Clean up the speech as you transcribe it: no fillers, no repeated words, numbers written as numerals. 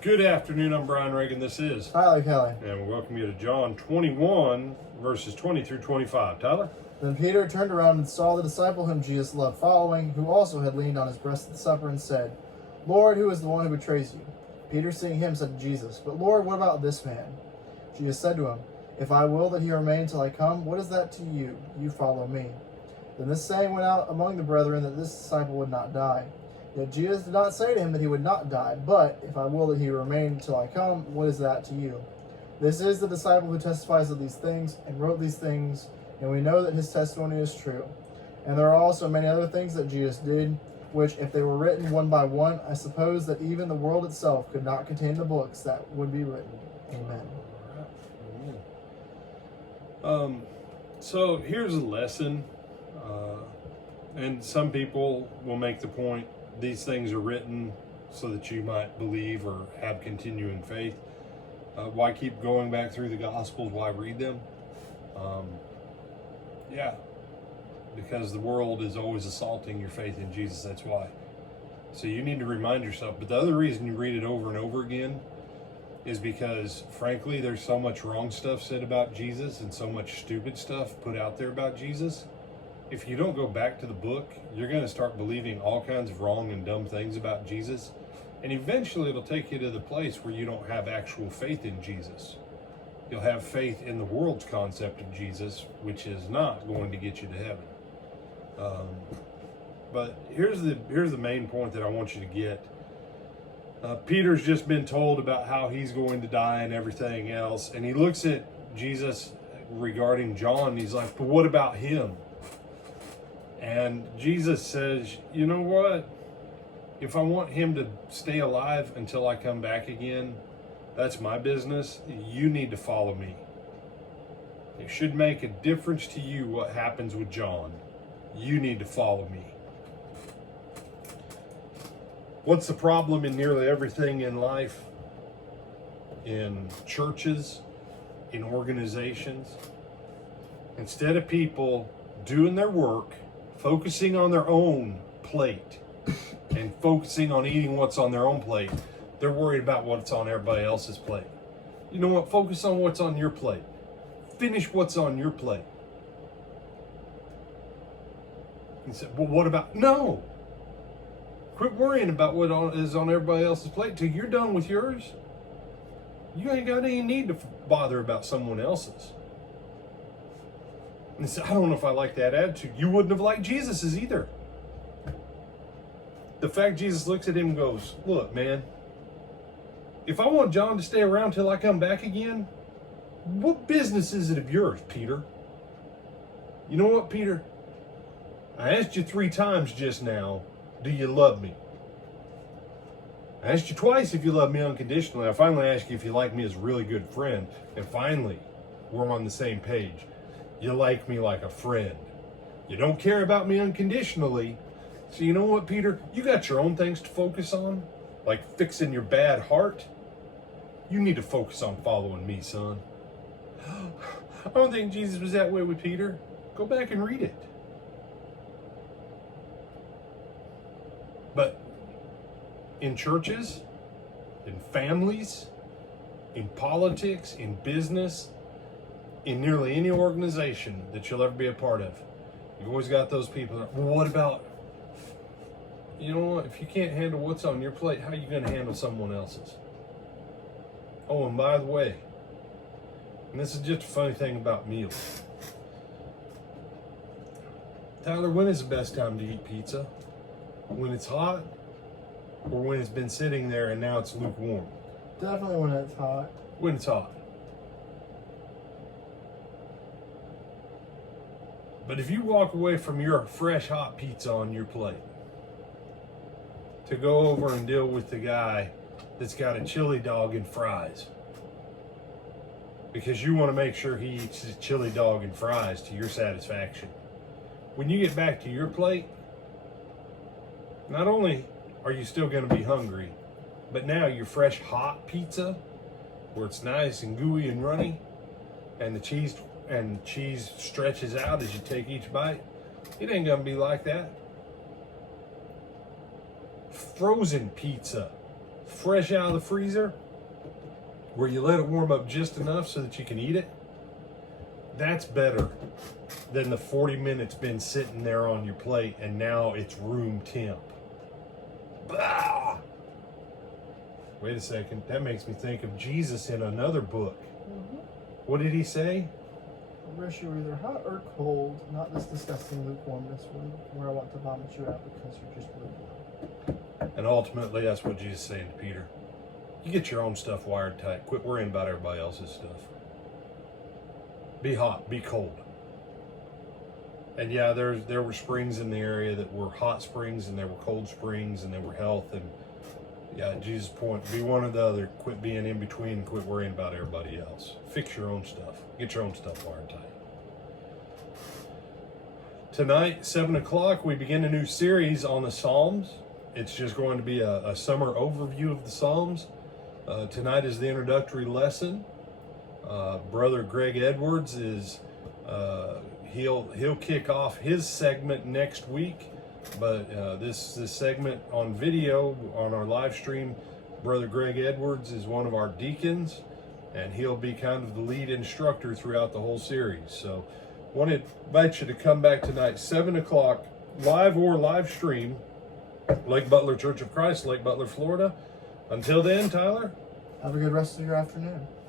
Good afternoon, I'm Brian Reagan, this is Tyler Kelly. and we welcome you to John 21, verses 20 through 25. Tyler? Then Peter turned around and saw the disciple whom Jesus loved following, who also had leaned on his breast at the supper, and said, Lord, who is the one who betrays you? Peter, seeing him, said to Jesus, But Lord, what about this man? Jesus said to him, If I will that he remain till I come, what is that to you? You follow me. Then this saying went out among the brethren, that this disciple would not die. Yet Jesus did not say to him that he would not die, but, If I will that he remain until I come, what is that to you? This is the disciple who testifies of these things, and wrote these things, and we know that his testimony is true. And there are also many other things that Jesus did, which, if they were written one by one, I suppose that even the world itself could not contain the books that would be written. Amen. So here's a lesson, and some people will make the point these things are written so that you might believe or have continuing faith. Why keep going back through the Gospels? Why read them? Because the world is always assaulting your faith in Jesus, that's why. So you need to remind yourself. But the other reason you read it over and over again is because, frankly, there's so much wrong stuff said about Jesus and so much stupid stuff put out there about Jesus. If you don't go back to the book, you're going to start believing all kinds of wrong and dumb things about Jesus. And eventually it'll take you to the place where you don't have actual faith in Jesus. You'll have faith in the world's concept of Jesus, which is not going to get you to heaven. But here's the main point that I want you to get. Peter's just been told about how he's going to die and everything else. And he looks at Jesus regarding John. And he's like, but what about him? And Jesus says, you know what? If I want him to stay alive until I come back again, that's my business. You need to follow me. It should make a difference to you what happens with John. You need to follow me. What's the problem in nearly everything in life? In churches, in organizations? Instead of people doing their work, focusing on their own plate, and focusing on eating what's on their own plate, they're worried about what's on everybody else's plate. You know what? Focus on what's on your plate. Finish what's on your plate. He said, well, what about? No. Quit worrying about what is on everybody else's plate till you're done with yours. You ain't got any need to bother about someone else's. And he said, I don't know if I like that attitude. You wouldn't have liked Jesus's either. The fact Jesus looks at him and goes, look, man, if I want John to stay around till I come back again, what business is it of yours, Peter? You know what, Peter? I asked you 3 times just now, do you love me? I asked you twice if you love me unconditionally. I finally asked you if you like me as a really good friend. And finally, we're on the same page. You like me like a friend. You don't care about me unconditionally. So you know what, Peter? You got your own things to focus on, like fixing your bad heart. You need to focus on following me, son. I don't think Jesus was that way with Peter. Go back and read it. But in churches, in families, in politics, in business, in nearly any organization that you'll ever be a part of, you've always got those people that, well, what about, you know what, if you can't handle what's on your plate, how are you going to handle someone else's? Oh, and by the way, and this is just a funny thing about meals. Tyler, when is the best time to eat pizza? When it's hot, or when it's been sitting there and now it's lukewarm? Definitely when it's hot. When it's hot. But if you walk away from your fresh hot pizza on your plate to go over and deal with the guy that's got a chili dog and fries, because you want to make sure he eats his chili dog and fries to your satisfaction, when you get back to your plate, not only are you still going to be hungry, but now your fresh hot pizza, where it's nice and gooey and runny, and the cheese stretches out as you take each bite, it ain't going to be like that. Frozen pizza fresh out of the freezer, where you let it warm up just enough so that you can eat it, that's better than the 40 minutes been sitting there on your plate and now it's room temp. Blah! Wait a second, that makes me think of Jesus in another book. What did he say? I wish you were either hot or cold, not this disgusting lukewarmness where I want to vomit you out because you're just lukewarm. And ultimately, that's what Jesus is saying to Peter. You get your own stuff wired tight. Quit worrying about everybody else's stuff. Be hot, be cold. And yeah, there were springs in the area that were hot springs, and there were cold springs, and there were health. And yeah, Jesus' point, be one or the other. Quit being in between and quit worrying about everybody else. Fix your own stuff. Get your own stuff wired tight. Tonight, 7 o'clock, we begin a new series on the Psalms. It's just going to be a summer overview of the Psalms. Tonight is the introductory lesson. Brother Greg Edwards is he'll kick off his segment next week, but this segment on video on our live stream, Brother Greg Edwards is one of our deacons, and he'll be kind of the lead instructor throughout the whole series. So I want to invite you to come back tonight, 7 o'clock, live or live stream, Lake Butler Church of Christ, Lake Butler, Florida. Until then, Tyler, have a good rest of your afternoon.